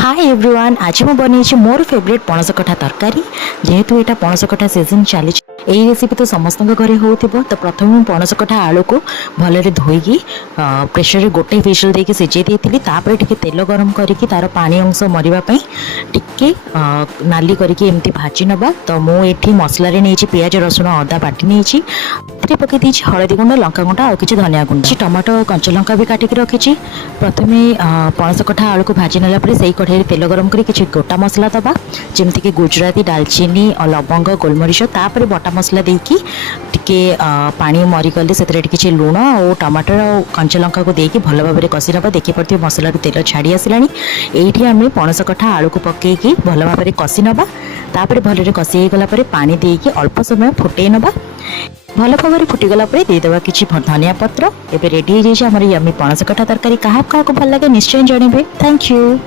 Hi everyone, आज मैं बनई मोर फेवरेट पणस कठा तरकारी। जेहेतु यहाँ पणस कठा सीजन चली यही रेसिपी तो समस्त घरे हो। तो प्रथम मुझे पणस कठा आलू को भलरे धोईकी प्रेसर गोटे विशल देकी सिझे देती। टे तेल गरम करके तार पानी अंश मरवाई टिके नाली करके एमती भाजी नवा। तो मुझे मसला नहीं पियाज रसुण अदा बाटी नहीं पकई देती हलदी गुंड लंका गुंड और किसी धनिया गुंड टमाटो कंचा लंका भी काटिक रखी। प्रथम पणस कठा आलू को भाजी नाला से कढ़ाई तेल गरम कर किसी गोटा मसला दबा जमीक गुजराती दालचीनी और लवंग गोलमरीच तापर बटा मसला देकी टिके पानी मरीगले से किसी लुण और टमाटर और कंचा लंका को देकी भल भाव में कषि नवा। देखी पारे मसला तेल छाड़ी आसला। ये आम पणस कठा आलू को पकईकी भल भाव में कषि नवा। तापर भल कषि गलापर पानी देकी अल्प समय फुटे नवा। भल भाव में फुटीगला देदेवा किसी धनिया पत्र। एवं रेडी हो जाए आम यमी पणस कठा तरकारी। क्या भल लगे निश्चय जनइबे। Thank you.